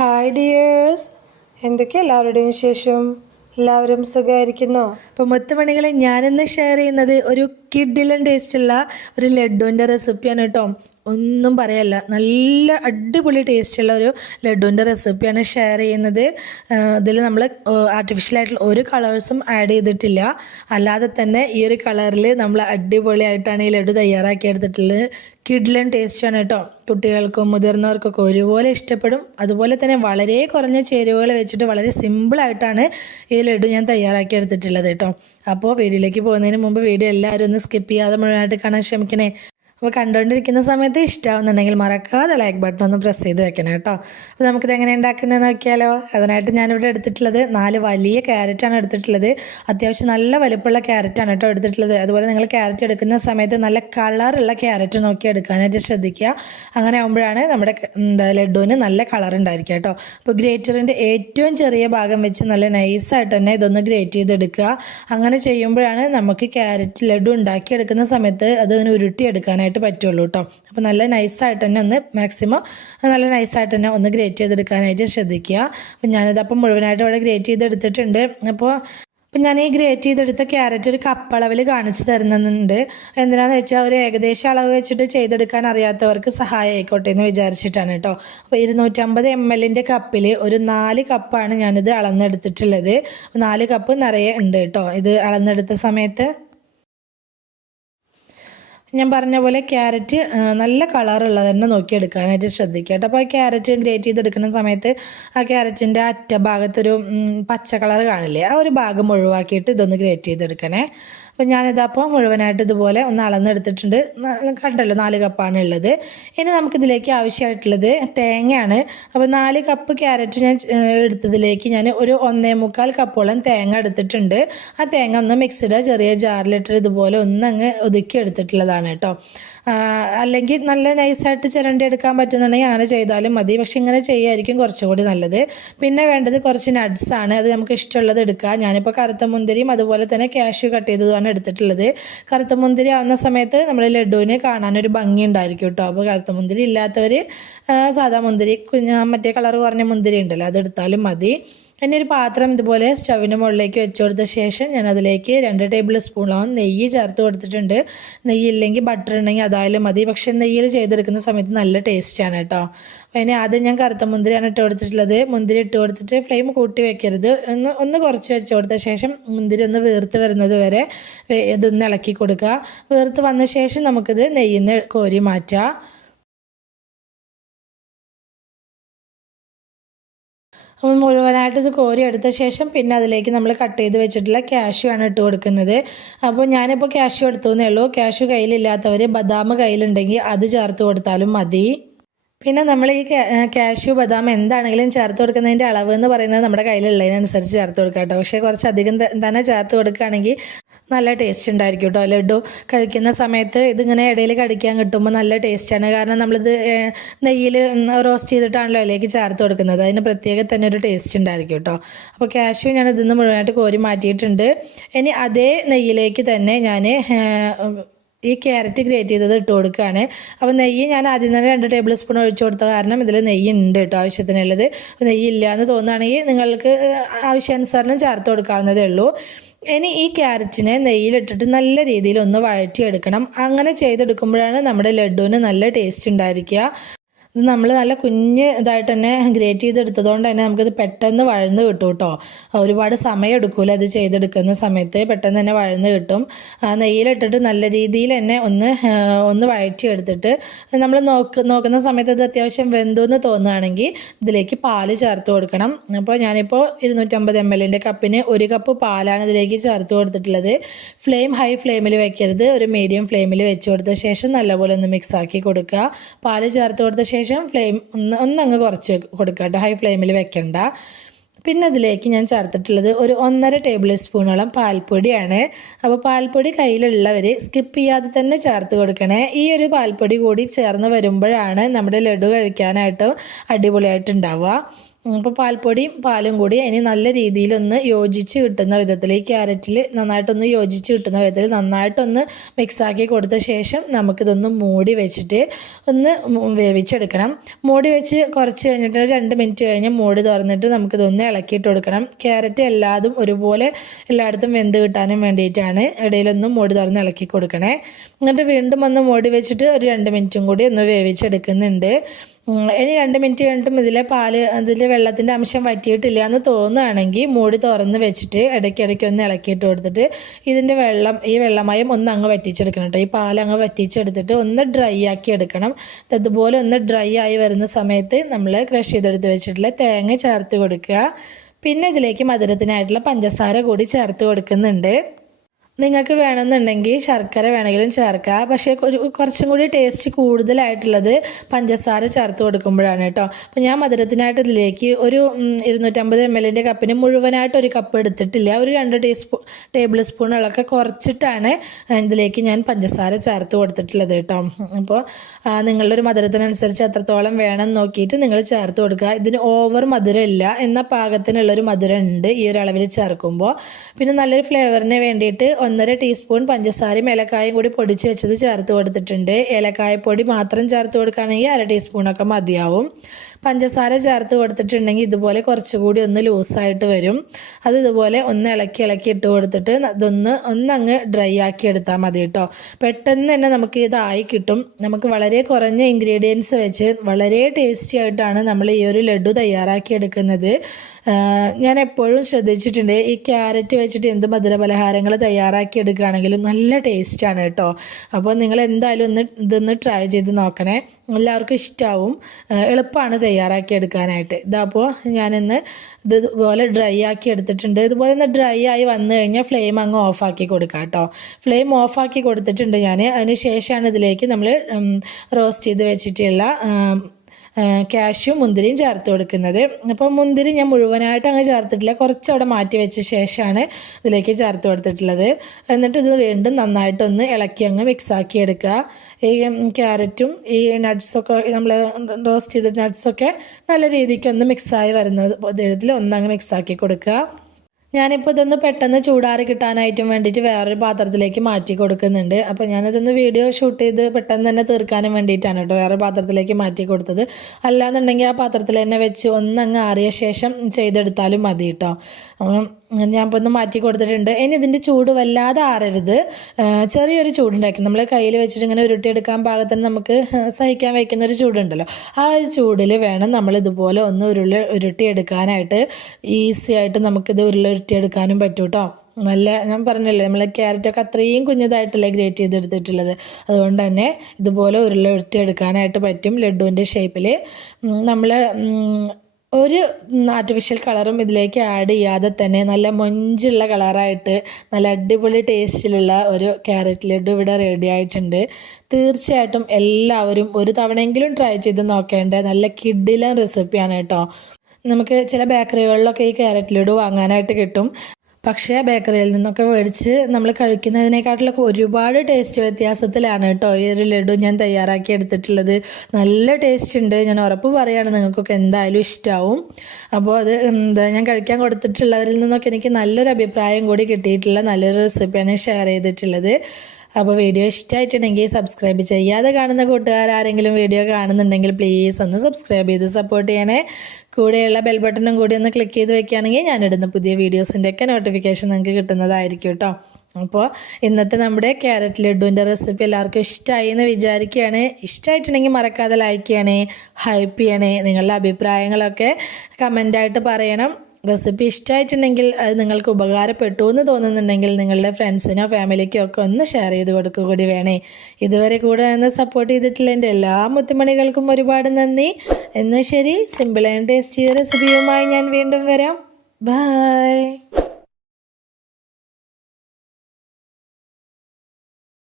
Hi dears, എന്തൊക്കെയാണ് എല്ലാവരുടെയും വിശേഷം? എല്ലാവരും സുഖമായിരിക്കുന്നോ? അപ്പോൾ മുത്തുമണികളെ ഞാനിന്ന് ഷെയർ ചെയ്യുന്നത് ഒരു കിഡിലൻ ടേസ്റ്റുള്ള ഒരു ലഡുവിൻ്റെ റെസിപ്പിയാണ് കേട്ടോ. ഒന്നും പറയല്ല, നല്ല അടിപൊളി ടേസ്റ്റുള്ള ഒരു ലഡുവിൻ്റെ റെസിപ്പിയാണ് ഷെയർ ചെയ്യുന്നത്. ഇതിൽ നമ്മൾ ആർട്ടിഫിഷ്യലായിട്ടുള്ള ഒരു കളേഴ്സും ആഡ് ചെയ്തിട്ടില്ല. അല്ലാതെ തന്നെ ഈ ഒരു കളറിൽ നമ്മൾ അടിപൊളിയായിട്ടാണ് ഈ ലഡു തയ്യാറാക്കി എടുത്തിട്ടുള്ളത്. കിഡിലൻ ടേസ്റ്റാണ് കേട്ടോ. കുട്ടികൾക്കും മുതിർന്നവർക്കൊക്കെ ഒരുപോലെ ഇഷ്ടപ്പെടും. അതുപോലെ തന്നെ വളരെ കുറഞ്ഞ ചേരുവകൾ വെച്ചിട്ട് വളരെ സിമ്പിളായിട്ടാണ് ഈ ലഡു ഞാൻ തയ്യാറാക്കി എടുത്തിട്ടുള്ളത് കേട്ടോ. അപ്പോൾ വീഡിയോയിലേക്ക് പോകുന്നതിന് മുമ്പ് വീഡിയോ എല്ലാവരും ഒന്ന് സ്കിപ്പ് ചെയ്യാതെ മുഴുവനായിട്ട് കാണാൻ ശ്രമിക്കണേ. അപ്പോൾ കണ്ടുകൊണ്ടിരിക്കുന്ന സമയത്ത് ഇഷ്ടമാവുന്നുണ്ടെങ്കിൽ മറക്കാതെ ലൈക്ക് ബട്ടൺ ഒന്ന് പ്രസ് ചെയ്ത് വെക്കണം കേട്ടോ. അപ്പോൾ നമുക്കിത് എങ്ങനെ ഉണ്ടാക്കുന്നതെന്ന് നോക്കിയാലോ. അതിനായിട്ട് ഞാനിവിടെ എടുത്തിട്ടുള്ളത് 4 വലിയ ക്യാരറ്റാണ് എടുത്തിട്ടുള്ളത്. അത്യാവശ്യം നല്ല വലുപ്പമുള്ള ക്യാരറ്റാണ് കേട്ടോ എടുത്തിട്ടുള്ളത്. അതുപോലെ നിങ്ങൾ ക്യാരറ്റ് എടുക്കുന്ന സമയത്ത് നല്ല കളറുള്ള ക്യാരറ്റ് നോക്കി എടുക്കാനായിട്ട് ശ്രദ്ധിക്കുക. അങ്ങനെ ആകുമ്പോഴാണ് നമ്മുടെ ലഡുവിന് നല്ല കളർ ഉണ്ടായിരിക്കുക കേട്ടോ. അപ്പോൾ ഗ്രേറ്ററിൻ്റെ ഏറ്റവും ചെറിയ ഭാഗം വെച്ച് നല്ല നൈസായിട്ട് തന്നെ ഇതൊന്ന് ഗ്രേറ്റ് ചെയ്തെടുക്കുക. അങ്ങനെ ചെയ്യുമ്പോഴാണ് നമുക്ക് ക്യാരറ്റ് ലഡു ഉണ്ടാക്കിയെടുക്കുന്ന സമയത്ത് അതിങ്ങനെ ഉരുട്ടിയെടുക്കാനായിട്ട് പറ്റുള്ളൂ കേട്ടോ. അപ്പോൾ നല്ല നൈസായിട്ട് തന്നെ ഒന്ന് മാക്സിമം നല്ല നൈസായിട്ട് തന്നെ ഒന്ന് ഗ്രേറ്റ് ചെയ്തെടുക്കാനായിട്ട് ശ്രദ്ധിക്കുക. അപ്പോൾ ഞാനിതപ്പം മുഴുവനായിട്ട് ഇവിടെ ഗ്രേറ്റ് ചെയ്തെടുത്തിട്ടുണ്ട്. അപ്പോൾ ഞാൻ ഈ ഗ്രേറ്റ് ചെയ്തെടുത്ത ക്യാരറ്റ് ഒരു കപ്പ് അളവിൽ കാണിച്ചു തരുന്നുണ്ട്. എന്തിനാണെന്ന് വെച്ചാൽ ഒരു ഏകദേശം അളവ് വെച്ചിട്ട് ചെയ്തെടുക്കാൻ അറിയാത്തവർക്ക് സഹായം ആയിക്കോട്ടെ എന്ന് വിചാരിച്ചിട്ടാണ് കേട്ടോ. അപ്പോൾ 250 ml കപ്പിൽ ഒരു 4 കപ്പാണ് ഞാനിത് അളന്നെടുത്തിട്ടുള്ളത്. 4 കപ്പ് നിറയെ ഉണ്ട് കേട്ടോ ഇത് അളന്നെടുത്ത സമയത്ത്. ഞാൻ പറഞ്ഞ പോലെ ക്യാരറ്റ് നല്ല കളറുള്ളത് തന്നെ നോക്കിയെടുക്കാനായിട്ട് ശ്രദ്ധിക്കുക കേട്ടോ. അപ്പോൾ ക്യാരറ്റ് ഗ്രേറ്റ് ചെയ്തെടുക്കുന്ന സമയത്ത് ആ ക്യാരറ്റിൻ്റെ അറ്റ ഭാഗത്തൊരു പച്ച കളർ കാണില്ലേ, ആ ഒരു ഭാഗം ഒഴിവാക്കിയിട്ട് ഇതൊന്ന് ഗ്രേറ്റ് ചെയ്തെടുക്കണേ. അപ്പോൾ ഞാനിതപ്പോൾ മുഴുവനായിട്ട് ഇതുപോലെ ഒന്ന് അളന്നെടുത്തിട്ടുണ്ട്. കണ്ടല്ലോ 4 കപ്പാണ് ഉള്ളത്. ഇനി നമുക്കിതിലേക്ക് ആവശ്യമായിട്ടുള്ളത് തേങ്ങയാണ്. അപ്പോൾ 4 കപ്പ് ക്യാരറ്റ് ഞാൻ എടുത്തതിലേക്ക് ഞാൻ ഒരു 1.25 കപ്പോളം തേങ്ങ എടുത്തിട്ടുണ്ട്. ആ തേങ്ങ ഒന്ന് മിക്സിയുടെ ചെറിയ ജാറിലിട്ട് ഇതുപോലെ ഒന്നങ്ങ് ഒതുക്കി എടുത്തിട്ടുള്ളതാണ് കേട്ടോ. അല്ലെങ്കിൽ നല്ല നൈസായിട്ട് ചിരണ്ടി എടുക്കാൻ പറ്റുന്നുണ്ടെങ്കിൽ അങ്ങനെ ചെയ്താലും മതി. പക്ഷെ ഇങ്ങനെ ചെയ്യായിരിക്കും കുറച്ചുകൂടി നല്ലത്. പിന്നെ വേണ്ടത് കുറച്ച് നട്ട്സാണ്. അത് നമുക്ക് ഇഷ്ടമുള്ളത് എടുക്കുക. ഞാനിപ്പോൾ കറുത്ത മുന്തിരിയും അതുപോലെ തന്നെ കാഷ്യൂ കട്ട് ചെയ്തതുമാണ് എടുത്തിട്ടുള്ളത്. കറുത്ത മുന്തിരി ആവുന്ന സമയത്ത് നമ്മുടെ ലഡുവിന് കാണാനൊരു ഭംഗി ഉണ്ടായിരിക്കും കേട്ടോ. അപ്പോൾ കറുത്ത മുന്തിരി ഇല്ലാത്തവർ സാധാ മുന്തിരി മറ്റേ കളർ കുറഞ്ഞ മുന്തിരി ഉണ്ടല്ലോ അതെടുത്താലും മതി. ഇനി ഒരു പാത്രം ഇതുപോലെ സ്റ്റവിന് മുകളിലേക്ക് വെച്ച് കൊടുത്ത ശേഷം ഞാൻ അതിലേക്ക് 2 ടേബിൾ സ്പൂണോളം നെയ്യ് ചേർത്ത് കൊടുത്തിട്ടുണ്ട്. നെയ്യ് ഇല്ലെങ്കിൽ ബട്ടർ ഉണ്ടെങ്കിൽ അതായാലും മതി. പക്ഷേ നെയ്യിൽ ചെയ്തെടുക്കുന്ന സമയത്ത് നല്ല ടേസ്റ്റാണ് കേട്ടോ. അപ്പോൾ ഇനി ആദ്യം ഞാൻ കറുത്ത മുന്തിരിയാണ് ഇട്ട് കൊടുത്തിട്ടുള്ളത്. മുന്തിരി ഇട്ട് കൊടുത്തിട്ട് ഫ്ലെയിം കൂട്ടി വെക്കരുത്. ഒന്ന് കുറച്ച് വെച്ച് കൊടുത്ത ശേഷം മുന്തിരി ഒന്ന് വീർത്ത് വരുന്നത് വരെ ഇതൊന്ന് ഇളക്കി കൊടുക്കുക. വീർത്ത് വന്ന ശേഷം നമുക്കിത് നെയ്യിൽ നിന്ന് കോരി മാറ്റാം. അപ്പോൾ മുഴുവനായിട്ട് ഇത് കോരി എടുത്ത ശേഷം പിന്നെ അതിലേക്ക് നമ്മൾ കട്ട് ചെയ്ത് വെച്ചിട്ടുള്ള കാഷ്യൂ ആണ് ഇട്ട് കൊടുക്കുന്നത്. അപ്പോൾ ഞാനിപ്പോൾ കാഷ്യൂ എടുത്തേ ഉള്ളൂ. കാഷ്യൂ കയ്യിലില്ലാത്തവർ ബദാം കയ്യിലുണ്ടെങ്കിൽ അത് ചേർത്ത് കൊടുത്താലും മതി. പിന്നെ നമ്മൾ ഈ കാഷ്യൂ ബദാം എന്താണെങ്കിലും ചേർത്ത് കൊടുക്കുന്നതിൻ്റെ അളവ് എന്ന് പറയുന്നത് നമ്മുടെ കയ്യിലുള്ളതിനനുസരിച്ച് ചേർത്ത് കൊടുക്കുക കേട്ടോ. പക്ഷേ കുറച്ചധികം തന്നെ ചേർത്ത് കൊടുക്കുകയാണെങ്കിൽ നല്ല ടേസ്റ്റ് ഉണ്ടായിരിക്കും കേട്ടോ. ലഡു കഴിക്കുന്ന സമയത്ത് ഇതിങ്ങനെ ഇടയിൽ കടിക്കാൻ കിട്ടുമ്പോൾ നല്ല ടേസ്റ്റാണ്. കാരണം നമ്മളിത് നെയ്യിൽ റോസ്റ്റ് ചെയ്തിട്ടാണല്ലോ അതിലേക്ക് ചേർത്ത് കൊടുക്കുന്നത്. അതിന് പ്രത്യേക തന്നെ ഒരു ടേസ്റ്റ് ഉണ്ടായിരിക്കും കേട്ടോ. അപ്പോൾ കാഷ്യൂ ഞാൻ ഇതിൽ നിന്ന് മുഴുവനായിട്ട് കോരി മാറ്റിയിട്ടുണ്ട്. ഇനി അതേ നെയ്യിലേക്ക് തന്നെ ഞാൻ ഈ ക്യാരറ്റ് ഗ്രേറ്റ് ചെയ്തത് ഇട്ട് കൊടുക്കുകയാണ്. അപ്പോൾ നെയ്യ് ഞാൻ ആദ്യം തന്നെ 2 ടേബിൾ സ്പൂൺ ഒഴിച്ചു കൊടുത്ത കാരണം ഇതിൽ നെയ്യ് ഉണ്ട് കേട്ടോ ആവശ്യത്തിനുള്ളത്. നെയ്യ് ഇല്ല എന്ന് തോന്നുകയാണെങ്കിൽ നിങ്ങൾക്ക് ആവശ്യാനുസരണം ചേർത്ത് കൊടുക്കാവുന്നതേ ഉള്ളൂ. ഇനി ഈ ക്യാരറ്റിനെ നെയ്യിലിട്ടിട്ട് നല്ല രീതിയിൽ ഒന്ന് വഴറ്റിയെടുക്കണം. അങ്ങനെ ചെയ്തെടുക്കുമ്പോഴാണ് നമ്മുടെ ലഡുവിന് നല്ല ടേസ്റ്റ് ഉണ്ടായിരിക്കുക. ഇത് നമ്മൾ നല്ല കുഞ്ഞ് ഇതായിട്ട് തന്നെ ഗ്രേറ്റ് ചെയ്തെടുത്തതുകൊണ്ട് തന്നെ നമുക്കിത് പെട്ടെന്ന് വഴന്ന് കിട്ടും കേട്ടോ. ഒരുപാട് സമയം എടുക്കില്ല ഇത് ചെയ്തെടുക്കുന്ന സമയത്ത്, പെട്ടെന്ന് തന്നെ വഴന്ന് കിട്ടും. നെയ്യിലിട്ടിട്ട് നല്ല രീതിയിൽ തന്നെ ഒന്ന് വഴറ്റിയെടുത്തിട്ട് നമ്മൾ നോക്കുന്ന സമയത്ത് ഇത് അത്യാവശ്യം വെന്തു എന്ന് തോന്നുകയാണെങ്കിൽ ഇതിലേക്ക് പാല് ചേർത്ത് കൊടുക്കണം. അപ്പോൾ ഞാനിപ്പോൾ 250 ml കപ്പിന് 1 കപ്പ് പാലാണ് ഇതിലേക്ക് ചേർത്ത് കൊടുത്തിട്ടുള്ളത്. ഫ്ലെയിം ഹൈ ഫ്ലെയിമിൽ വെക്കരുത്, ഒരു മീഡിയം ഫ്ലെയിമിൽ വെച്ച് കൊടുത്ത ശേഷം നല്ലപോലെ ഒന്ന് മിക്സ് ആക്കി കൊടുക്കുക. പാല് ചേർത്ത് കൊടുത്ത ശേഷം ഫ്ലെയിം ഒന്നങ്ങ് കുറച്ച് കൊടുക്കുക കേട്ടോ, ഹൈ ഫ്ലെയിമിൽ വെക്കണ്ട. പിന്നെ അതിലേക്ക് ഞാൻ ചേർത്തിട്ടുള്ളത് ഒരു 1.5 ടേബിൾ സ്പൂണോളം പാൽപ്പൊടിയാണ്. അപ്പോൾ പാൽപ്പൊടി കയ്യിലുള്ളവർ സ്കിപ്പ് ചെയ്യാതെ തന്നെ ചേർത്ത് കൊടുക്കണേ. ഈ ഒരു പാൽപ്പൊടി കൂടി ചേർന്ന് വരുമ്പോഴാണ് നമ്മുടെ ലഡു കഴിക്കാനായിട്ട് അടിപൊളിയായിട്ടുണ്ടാവുക. അപ്പോൾ പാൽപ്പൊടിയും പാലും കൂടി ഇനി നല്ല രീതിയിലൊന്ന് യോജിച്ച് കിട്ടുന്ന വിധത്തിൽ ഈ ക്യാരറ്റിൽ നന്നായിട്ടൊന്ന് യോജിച്ച് കിട്ടുന്ന വിധത്തിൽ നന്നായിട്ടൊന്ന് മിക്സാക്കി കൊടുത്ത ശേഷം നമുക്കിതൊന്ന് മൂടി വെച്ചിട്ട് ഒന്ന് വേവിച്ചെടുക്കണം. മൂടി വെച്ച് കുറച്ച് കഴിഞ്ഞിട്ട് 2 മിനിറ്റ് കഴിഞ്ഞ് മൂടി തുറന്നിട്ട് നമുക്കിതൊന്ന് ഇളക്കിയിട്ട് കൊടുക്കണം. ക്യാരറ്റ് എല്ലാതും ഒരുപോലെ എല്ലായിടത്തും വെന്ത് കിട്ടാനും വേണ്ടിയിട്ടാണ് ഇടയിലൊന്നും മൂടി തുറന്ന് ഇളക്കി കൊടുക്കണേ. എന്നിട്ട് വീണ്ടും ഒന്ന് മൂടി വെച്ചിട്ട് ഒരു 2 മിനിറ്റും കൂടി ഒന്ന് വേവിച്ചെടുക്കുന്നുണ്ട്. ഇനി 2 മിനിറ്റ് കഴിഞ്ഞിട്ടും അതിലെ വെള്ളത്തിൻ്റെ അംശം വറ്റിയിട്ടില്ല എന്ന് തോന്നുകയാണെങ്കിൽ മൂടി തുറന്ന് വെച്ചിട്ട് ഇടയ്ക്കിടയ്ക്ക് ഒന്ന് ഇളക്കിയിട്ട് കൊടുത്തിട്ട് ഈ വെള്ളമയം ഒന്ന് അങ്ങ് വറ്റിച്ചെടുക്കണം കേട്ടോ. ഈ പാലങ്ങ് വറ്റിച്ചെടുത്തിട്ട് ഒന്ന് ഡ്രൈ ആക്കി എടുക്കണം. അതുപോലെ ഒന്ന് ഡ്രൈ ആയി വരുന്ന സമയത്ത് നമ്മൾ ക്രഷ് ചെയ്തെടുത്ത് വെച്ചിട്ടുള്ള തേങ്ങ ചേർത്ത് കൊടുക്കുക. പിന്നെ ഇതിലേക്ക് മധുരത്തിനായിട്ടുള്ള പഞ്ചസാര കൂടി ചേർത്ത് കൊടുക്കുന്നുണ്ട്. നിങ്ങൾക്ക് വേണമെന്നുണ്ടെങ്കിൽ ശർക്കര വേണമെങ്കിലും ചേർക്കാം. പക്ഷേ കുറച്ചും കൂടി ടേസ്റ്റ് കൂടുതലായിട്ടുള്ളത് പഞ്ചസാര ചേർത്ത് കൊടുക്കുമ്പോഴാണ് കേട്ടോ. അപ്പോൾ ഞാൻ മധുരത്തിനായിട്ട് ഇതിലേക്ക് ഒരു 250 ml കപ്പിന് മുഴുവനായിട്ട് ഒരു കപ്പ് എടുത്തിട്ടില്ല. ഒരു 2 ടേബിൾ സ്പൂണുകളൊക്കെ കുറച്ചിട്ടാണ് ഇതിലേക്ക് ഞാൻ പഞ്ചസാര ചേർത്ത് കൊടുത്തിട്ടുള്ളത് കേട്ടോ. അപ്പോൾ നിങ്ങളുടെ ഒരു മധുരത്തിനനുസരിച്ച് എത്രത്തോളം വേണം നോക്കിയിട്ട് നിങ്ങൾ ചേർത്ത് കൊടുക്കുക. ഇതിന് ഓവർ മധുരം ഇല്ല, എന്നാൽ പാകത്തിനുള്ളൊരു മധുരം ഉണ്ട് ഈ ഒരു അളവിൽ ചേർക്കുമ്പോൾ. പിന്നെ നല്ലൊരു ഫ്ലേവറിന് വേണ്ടിയിട്ട് 1.5 ടീസ്പൂൺ പഞ്ചസാരയും ഏലക്കായും കൂടി പൊടിച്ച് വെച്ചത് ചേർത്ത് കൊടുത്തിട്ടുണ്ട്. ഏലക്കായപ്പൊടി മാത്രം ചേർത്ത് കൊടുക്കുകയാണെങ്കിൽ 1/2 ടീസ്പൂണൊക്കെ മതിയാവും. പഞ്ചസാര ചേർത്ത് കൊടുത്തിട്ടുണ്ടെങ്കിൽ ഇതുപോലെ കുറച്ചുകൂടി ഒന്ന് ലൂസായിട്ട് വരും. അത് ഇതുപോലെ ഒന്ന് ഇളക്കി ഇട്ട് കൊടുത്തിട്ട് ഒന്നങ്ങ് ഡ്രൈ ആക്കി എടുത്താൽ മതി കേട്ടോ. പെട്ടെന്ന് തന്നെ നമുക്ക് ഇതായി കിട്ടും. നമുക്ക് വളരെ കുറഞ്ഞ ഇൻഗ്രീഡിയൻസ് വെച്ച് വളരെ ടേസ്റ്റി ആയിട്ടാണ് നമ്മൾ ഈ ഒരു ലഡു തയ്യാറാക്കി എടുക്കുന്നത്. ഞാൻ എപ്പോഴും ശ്രദ്ധിച്ചിട്ടുണ്ട്, ഈ ക്യാരറ്റ് വെച്ചിട്ട് എന്ത് മധുര പലഹാരങ്ങൾ തയ്യാറാക്കി എടുക്കുകയാണെങ്കിലും നല്ല ടേസ്റ്റാണ് കേട്ടോ. അപ്പോൾ നിങ്ങൾ എന്തായാലും ഇതൊന്ന് ട്രൈ ചെയ്ത് നോക്കണേ. എല്ലാവർക്കും ഇഷ്ടമാവും, എളുപ്പമാണ് തയ്യാറാക്കി എടുക്കാനായിട്ട്. ഇതപ്പോൾ ഞാനിന്ന് ഇതുപോലെ ഡ്രൈ ആക്കി എടുത്തിട്ടുണ്ട്. ഇതുപോലെ ഒന്ന് ഡ്രൈ ആയി വന്നു കഴിഞ്ഞാൽ ഫ്ലെയിം അങ്ങ് ഓഫാക്കി കൊടുക്കാം കേട്ടോ. ഫ്ലെയിം ഓഫാക്കി കൊടുത്തിട്ടുണ്ട് ഞാൻ. അതിന് ശേഷമാണ് ഇതിലേക്ക് നമ്മൾ റോസ്റ്റ് ചെയ്ത് വെച്ചിട്ടുള്ള കാഷ്യൂ മുന്തിരിയും ചേർത്ത് കൊടുക്കുന്നത്. അപ്പോൾ മുന്തിരി ഞാൻ മുഴുവനായിട്ട് അങ്ങ് ചേർത്തിട്ടില്ല, കുറച്ചവിടെ മാറ്റി വെച്ച ശേഷമാണ് ഇതിലേക്ക് ചേർത്ത് കൊടുത്തിട്ടുള്ളത്. എന്നിട്ട് ഇത് വീണ്ടും നന്നായിട്ടൊന്ന് ഇളക്കി അങ്ങ് മിക്സാക്കി എടുക്കുക. ഈ ക്യാരറ്റും ഈ നട്ട്സൊക്കെ നമ്മൾ റോസ്റ്റ് ചെയ്ത നട്ട്സൊക്കെ നല്ല രീതിക്കൊന്ന് മിക്സായി വരുന്നത് വിധത്തിൽ ഒന്നങ്ങ് മിക്സാക്കി കൊടുക്കുക. ഞാനിപ്പോൾ ഇതൊന്ന് പെട്ടെന്ന് ചൂടാറി കിട്ടാനായിട്ടും വേണ്ടിയിട്ട് വേറൊരു പാത്രത്തിലേക്ക് മാറ്റി കൊടുക്കുന്നുണ്ട്. അപ്പോൾ ഞാനിതൊന്ന് വീഡിയോ ഷൂട്ട് ചെയ്ത് പെട്ടെന്ന് തന്നെ തീർക്കാനും വേണ്ടിയിട്ടാണ് കേട്ടോ വേറെ പാത്രത്തിലേക്ക് മാറ്റി കൊടുത്തത്. അല്ലാന്നുണ്ടെങ്കിൽ ആ പാത്രത്തിൽ തന്നെ വെച്ച് ഒന്നങ്ങ് ആറിയ ശേഷം ചെയ്തെടുത്താലും മതി കേട്ടോ. ഞാൻ ഇപ്പോൾ ഒന്ന് മാറ്റി കൊടുത്തിട്ടുണ്ട്. ഇനി ഇതിൻ്റെ ചൂട് വല്ലാതെ ആറരുത്, ചെറിയൊരു ചൂടുണ്ടാക്കി നമ്മൾ കയ്യിൽ വെച്ചിട്ട് ഇങ്ങനെ ഉരുട്ടിയെടുക്കാൻ പാകത്തിന് നമുക്ക് സഹിക്കാൻ വയ്ക്കുന്ന ഒരു ചൂടുണ്ടല്ലോ, ആ ഒരു ചൂടിൽ വേണം നമ്മൾ ഇതുപോലെ ഒന്ന് ഉരുട്ടിയെടുക്കാനായിട്ട്. ഈസി ആയിട്ട് നമുക്കിത് ഉരുട്ടിയെടുക്കാനും പറ്റും കേട്ടോ. ഞാൻ പറഞ്ഞല്ലോ നമ്മൾ ക്യാരറ്റൊക്കെ അത്രയും കുഞ്ഞതായിട്ടല്ലേ ഗ്രേറ്റ് ചെയ്തെടുത്തിട്ടുള്ളത്. അതുകൊണ്ട് തന്നെ ഇതുപോലെ ഉരുട്ടിയെടുക്കാനായിട്ട് പറ്റും. ലഡുവിൻ്റെ ഷേപ്പിൽ നമ്മൾ ഒരു ആർട്ടിഫിഷ്യൽ കളറും ഇതിലേക്ക് ആഡ് ചെയ്യാതെ തന്നെ നല്ല മൊഞ്ചുള്ള കളറായിട്ട് നല്ല അടിപൊളി ടേസ്റ്റിലുള്ള ഒരു ക്യാരറ്റ് ലഡു ഇവിടെ റെഡി ആയിട്ടുണ്ട്. തീർച്ചയായിട്ടും എല്ലാവരും ഒരു തവണയെങ്കിലും ട്രൈ ചെയ്ത് നോക്കേണ്ട നല്ല കിഡിലൻ റെസിപ്പിയാണ് കേട്ടോ. നമുക്ക് ചില ബേക്കറികളിലൊക്കെ ഈ ക്യാരറ്റ് ലഡു വാങ്ങാനായിട്ട് കിട്ടും. പക്ഷേ ബേക്കറിയിൽ നിന്നൊക്കെ മേടിച്ച് നമ്മൾ കഴിക്കുന്നതിനേക്കാട്ടിലൊക്കെ ഒരുപാട് ടേസ്റ്റ് വ്യത്യാസത്തിലാണ് കേട്ടോ ഈ ഒരു ലഡു ഞാൻ തയ്യാറാക്കി എടുത്തിട്ടുള്ളത്. നല്ല ടേസ്റ്റ് ഉണ്ട്, ഞാൻ ഉറപ്പ് പറയുകയാണ്, നിങ്ങൾക്കൊക്കെ എന്തായാലും ഇഷ്ടമാവും. അപ്പോൾ അത് ഞാൻ കഴിക്കാൻ കൊടുത്തിട്ടുള്ളവരിൽ നിന്നൊക്കെ എനിക്ക് നല്ലൊരു അഭിപ്രായം കൂടി കിട്ടിയിട്ടുള്ള നല്ലൊരു റെസിപ്പിയാണ് ഷെയർ ചെയ്തിട്ടുള്ളത്. അപ്പോൾ വീഡിയോ ഇഷ്ടമായിട്ടുണ്ടെങ്കിൽ സബ്സ്ക്രൈബ് ചെയ്യാതെ കാണുന്ന കൂട്ടുകാരെങ്കിലും വീഡിയോ കാണുന്നുണ്ടെങ്കിൽ പ്ലീസ് ഒന്ന് സബ്സ്ക്രൈബ് ചെയ്ത് സപ്പോർട്ട് ചെയ്യണേ. കൂടെയുള്ള ബെൽ ബട്ടണും കൂടി ഒന്ന് ക്ലിക്ക് ചെയ്ത് വെക്കുകയാണെങ്കിൽ ഞാനിടുന്ന പുതിയ വീഡിയോസിൻ്റെയൊക്കെ നോട്ടിഫിക്കേഷൻ നിങ്ങൾക്ക് കിട്ടുന്നതായിരിക്കും കേട്ടോ. അപ്പോൾ ഇന്നത്തെ നമ്മുടെ ക്യാരറ്റ് ലഡുവിൻ്റെ റെസിപ്പി എല്ലാവർക്കും ഇഷ്ടമായി എന്ന് വിചാരിക്കുകയാണ്. ഇഷ്ടമായിട്ടുണ്ടെങ്കിൽ മറക്കാതെ ലൈക്ക് ചെയ്യണേ, ഹൈപ്പ് ചെയ്യണേ, നിങ്ങളുടെ അഭിപ്രായങ്ങളൊക്കെ കമൻ്റായിട്ട് പറയണം. റെസിപ്പി ഇഷ്ടമായിട്ടുണ്ടെങ്കിൽ അത് നിങ്ങൾക്ക് ഉപകാരപ്പെട്ടു എന്ന് തോന്നുന്നുണ്ടെങ്കിൽ നിങ്ങളുടെ ഫ്രണ്ട്സിനോ ഫാമിലിക്കോ ഒക്കെ ഒന്ന് ഷെയർ ചെയ്ത് കൊടുക്കുക കൂടി വേണേ. ഇതുവരെ കൂടെ നിന്ന് സപ്പോർട്ട് ചെയ്തിട്ടുള്ള എൻ്റെ എല്ലാ മുത്തുമണികൾക്കും ഒരുപാട് നന്ദി. എന്നാൽ ശരി, സിമ്പിൾ ആൻഡ് ടേസ്റ്റി റെസിപ്പിയുമായി ഞാൻ വീണ്ടും വരാം. ബൈ.